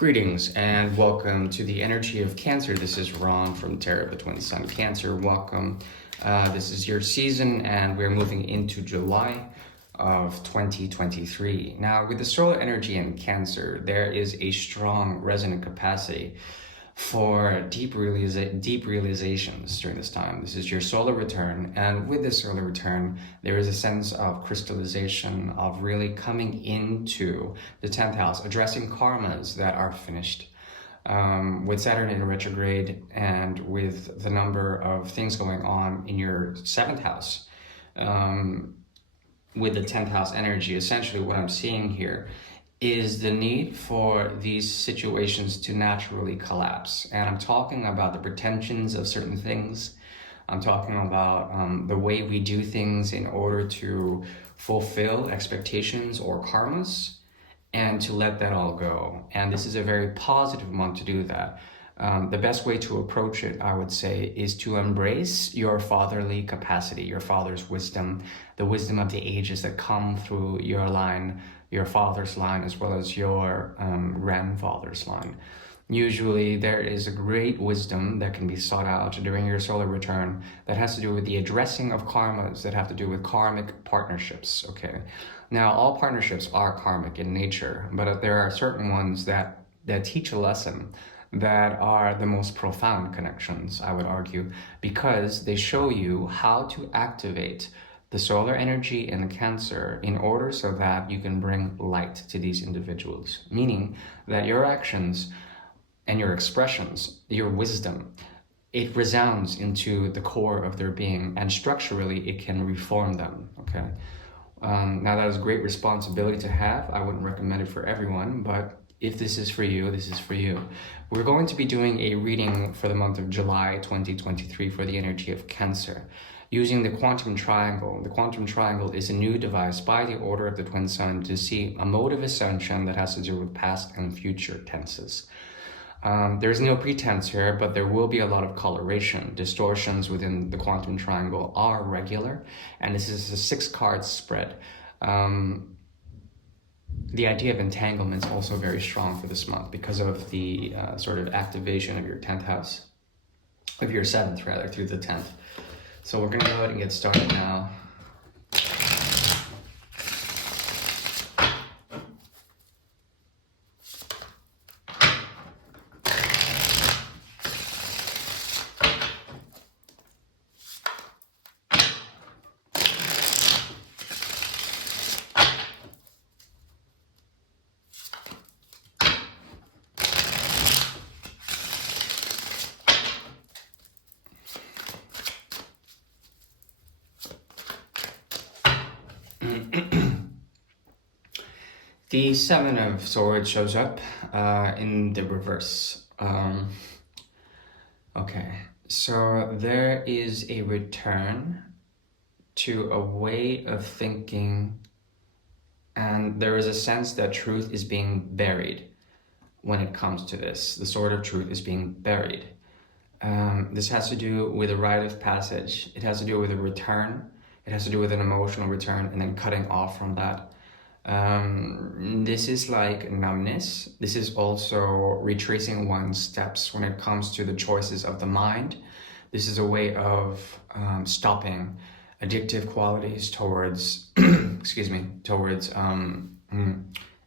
Greetings and welcome to the energy of Cancer. This is Ron from Tarot of the Twin Sun Cancer. Welcome. This is your season and we're moving into July of 2023. Now, with the solar energy in Cancer, there is a strong resonant capacity for deep realizations during this time. This is your solar return, and with this solar return, there is a sense of crystallization, of really coming into the 10th house, addressing karmas that are finished. With Saturn in retrograde and with the number of things going on in your 7th house, with the 10th house energy, essentially what I'm seeing here is the need for these situations to naturally collapse. And I'm talking about the pretensions of certain things. I'm talking about the way we do things in order to fulfill expectations or karmas, and to let that all go. And this is a very positive month to do that. The best way to approach it, I would say, is to embrace your fatherly capacity, your father's wisdom, the wisdom of the ages that come through your line, your father's line, as well as your grandfather's line. Usually there is a great wisdom that can be sought out during your solar return that has to do with the addressing of karmas, that have to do with karmic partnerships, okay? Now, all partnerships are karmic in nature, but there are certain ones that teach a lesson that are the most profound connections, I would argue, because they show you how to activate the solar energy in the Cancer in order so that you can bring light to these individuals, meaning that your actions and your expressions, your wisdom, it resounds into the core of their being, and structurally it can reform them, okay? Now that is a great responsibility to have. I wouldn't recommend it for everyone, but if this is for you, this is for you. We're going to be doing a reading for the month of July 2023 for the energy of Cancer, using the quantum triangle. The quantum triangle is a new device by the order of the Twin Sun to see a mode of ascension that has to do with past and future tenses. There's no pretense here, but there will be a lot of coloration. Distortions within the quantum triangle are regular, and this is a 6-card spread. The idea of entanglement is also very strong for this month because of the sort of activation of your 10th house, of your 7th rather, through the 10th. So we're going to go ahead and get started now. The 7 of Swords shows up in the reverse. Okay, so there is a return to a way of thinking, and there is a sense that truth is being buried when it comes to this. The sword of truth is being buried. This has to do with a rite of passage. It has to do with a return. It has to do with an emotional return and then cutting off from that. This is like numbness. This is also retracing one's steps when it comes to the choices of the mind. This is a way of stopping addictive qualities towards, towards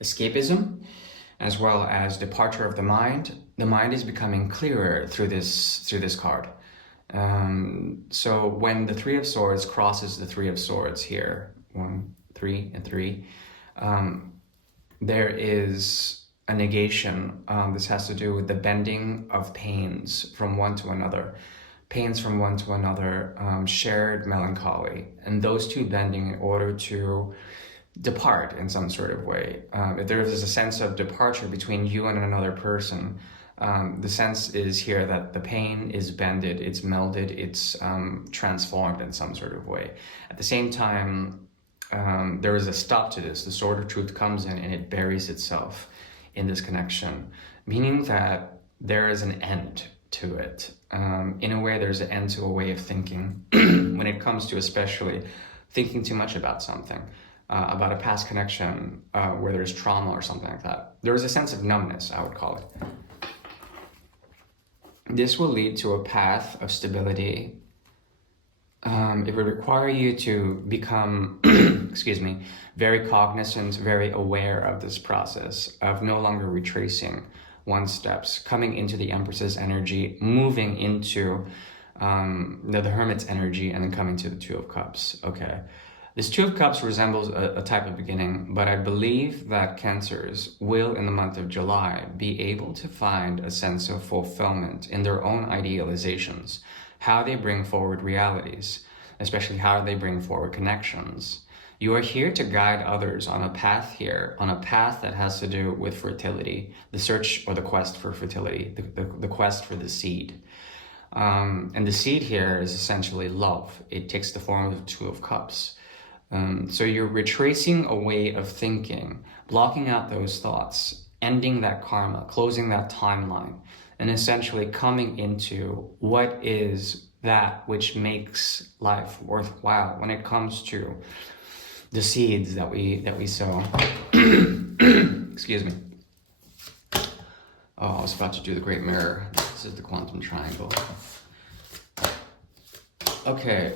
escapism, as well as departure of the mind. The mind is becoming clearer through this card. So when the 3 of Swords crosses the 3 of Swords here, 1, 3, and 3, there is a negation. This has to do with the bending of pains from one to another. Pains from one to another, shared melancholy. And those two bending in order to depart in some sort of way. If there is a sense of departure between you and another person, the sense is here that the pain is bended, it's melded, it's transformed in some sort of way. At the same time, there is a stop to this. The sword of truth comes in and it buries itself in this connection, meaning that there is an end to it. In a way, there's an end to a way of thinking when it comes to especially thinking too much about something. about a past connection where there's trauma or something like that. There is a sense of numbness, I would call it. This will lead to a path of stability. It would require you to become, excuse me, very cognizant, very aware of this process, of no longer retracing one's steps, coming into the Empress's energy, moving into the Hermit's energy, and then coming to the Two of Cups. Okay. This Two of Cups resembles a type of beginning, but I believe that Cancers will, in the month of July, be able to find a sense of fulfillment in their own idealizations, how they bring forward realities, especially how they bring forward connections. You are here to guide others on a path here, on a path that has to do with fertility, the search or the quest for fertility, the quest for the seed. And the seed here is essentially love. It takes the form of the Two of Cups. So you're retracing a way of thinking, blocking out those thoughts, ending that karma, closing that timeline, and essentially coming into what is that which makes life worthwhile when it comes to the seeds that we sow. Excuse me. Oh, I was about to do the Great Mirror. This is the quantum triangle. Okay.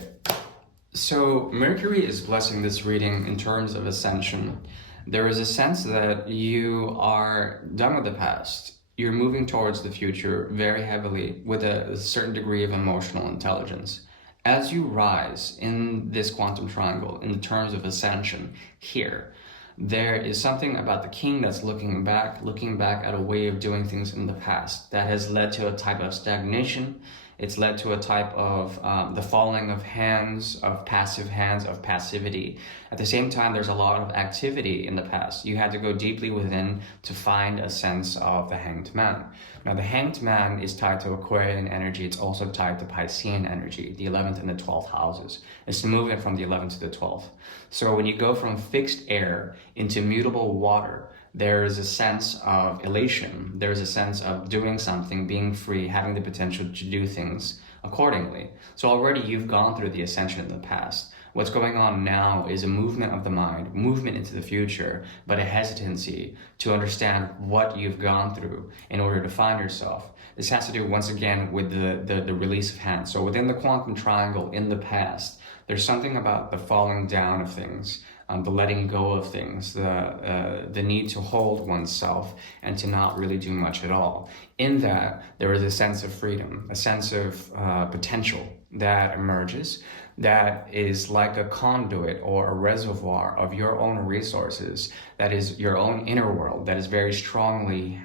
So Mercury is blessing this reading in terms of ascension. There is a sense that you are done with the past. You're moving towards the future very heavily with a certain degree of emotional intelligence. As you rise in this quantum triangle, in the terms of ascension here, there is something about the king that's looking back at a way of doing things in the past that has led to a type of stagnation. It's led to a type of the falling of hands, of passivity. At the same time, there's a lot of activity in the past. You had to go deeply within to find a sense of the Hanged Man. Now, the Hanged Man is tied to Aquarian energy. It's also tied to Piscean energy, the 11th and the 12th houses. It's the movement from the 11th to the 12th. So when you go from fixed air into mutable water, there is a sense of elation. There is a sense of doing something, being free, having the potential to do things accordingly. So already you've gone through the ascension in the past. What's going on now is a movement of the mind, movement into the future, but a hesitancy to understand what you've gone through in order to find yourself. This has to do, once again, with the release of hands. So within the quantum triangle in the past, there's something about the falling down of things, the letting go of things, the need to hold oneself and to not really do much at all. In that, there is a sense of freedom, a sense of potential that emerges, that is like a conduit or a reservoir of your own resources, that is your own inner world, that is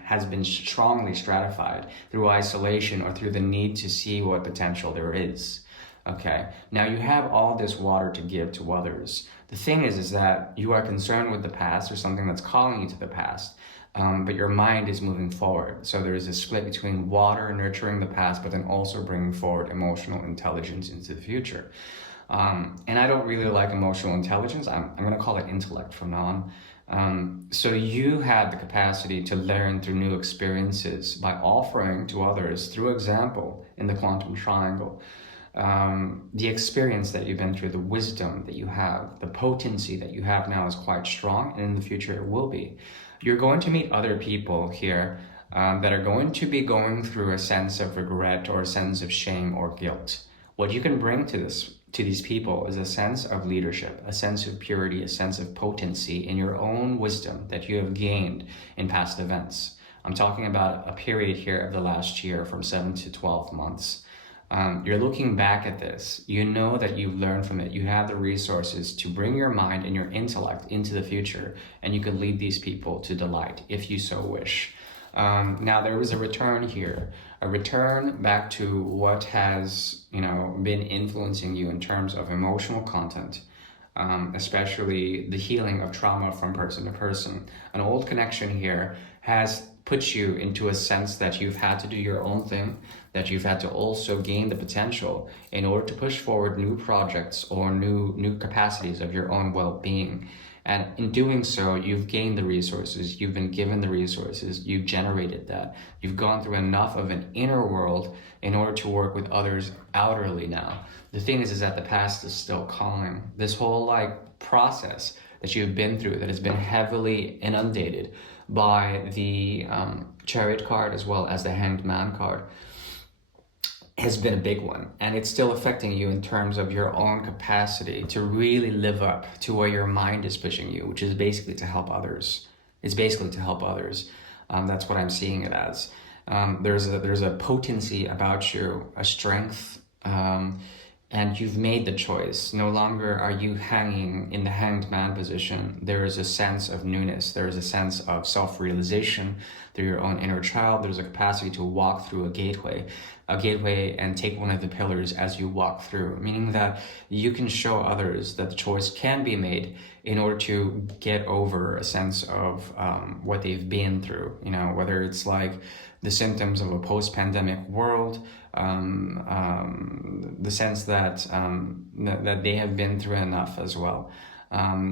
has been strongly stratified through isolation or through the need to see what potential there is. Okay, now you have all this water to give to others. The thing is that you are concerned with the past or something that's calling you to the past, but your mind is moving forward. So there is a split between water, nurturing the past, but then also bringing forward emotional intelligence into the future. And I don't really like emotional intelligence. I'm going to call it intellect from now on. So you have the capacity to learn through new experiences by offering to others, through example, in the quantum triangle, the experience that you've been through, the wisdom that you have, the potency that you have now is quite strong, and in the future it will be. You're going to meet other people here that are going to be going through a sense of regret or a sense of shame or guilt. What you can bring to these people is a sense of leadership, a sense of purity, a sense of potency in your own wisdom that you have gained in past events. I'm talking about a period here of the last year from 7 to 12 months. You're looking back at this. You know that you've learned from it. You have the resources to bring your mind and your intellect into the future, and you can lead these people to delight if you so wish. Now there is a return here, a return back to what has, been influencing you in terms of emotional content, especially the healing of trauma from person to person. An old connection here has put you into a sense that you've had to do your own thing, that you've had to also gain the potential in order to push forward new projects or new capacities of your own well-being. And in doing so, you've gained the resources, you've been given the resources, you've generated that. You've gone through enough of an inner world in order to work with others outerly now. The thing is that the past is still calling. This whole process that you've been through that has been heavily inundated by the Chariot card as well as the Hanged Man card has been a big one, and it's still affecting you in terms of your own capacity to really live up to where your mind is pushing you, which is basically to help others. It's basically to help others. That's what I'm seeing it as. There's a potency about you, a strength, and you've made the choice. No longer are you hanging in the Hanged Man position. There is a sense of newness. There is a sense of self-realization through your own inner child. There's a capacity to walk through a gateway and take one of the pillars as you walk through, meaning that you can show others that the choice can be made in order to get over a sense of what they've been through, whether it's like the symptoms of a post-pandemic world, the sense that that they have been through enough as well.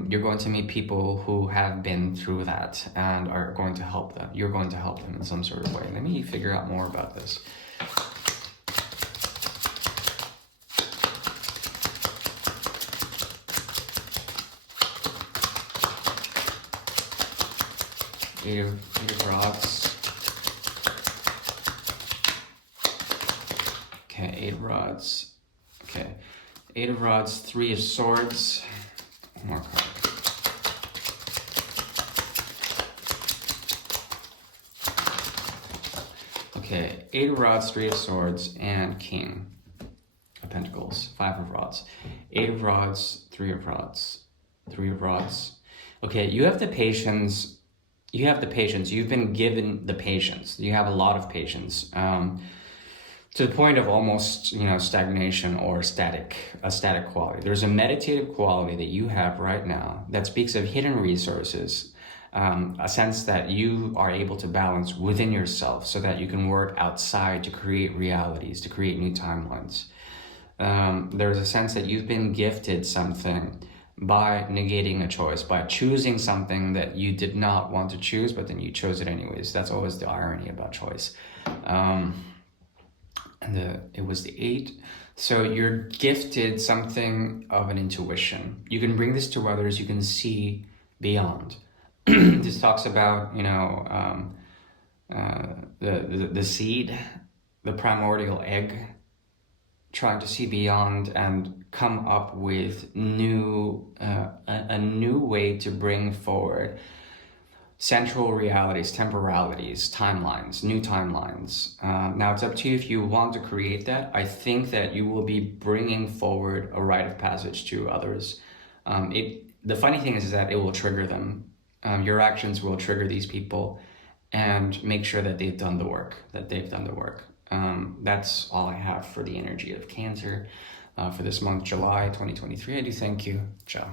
You're going to meet people who have been through that and are going to help them. You're going to help them in some sort of way. Let me figure out more about this. Eight of Rods. Okay, 8 of Rods. Okay, 8 of Rods, 3 of Swords. One more card. Okay, 8 of Rods, 3 of Swords, and King of Pentacles, 5 of Rods. 8 of Rods, 3 of Rods, 3 of Rods. Okay, you have the patience. You have the patience. You've been given the patience. You have a lot of patience, to the point of almost, stagnation or a static quality. There's a meditative quality that you have right now that speaks of hidden resources, a sense that you are able to balance within yourself so that you can work outside to create realities, to create new timelines. There's a sense that you've been gifted something by negating a choice, by choosing something that you did not want to choose, but then you chose it anyways. That's always the irony about choice. It was the 8. So you're gifted something of an intuition. You can bring this to others. You can see beyond. This talks about, the seed, the primordial egg, trying to see beyond and come up with a new way to bring forward central realities, temporalities, timelines, new timelines. Now it's up to you if you want to create that. I think that you will be bringing forward a rite of passage to others. The funny thing is that it will trigger them. Your actions will trigger these people and make sure that they've done the work, That's all I have for the energy of Cancer for this month, July 2023. I do thank you. Ciao.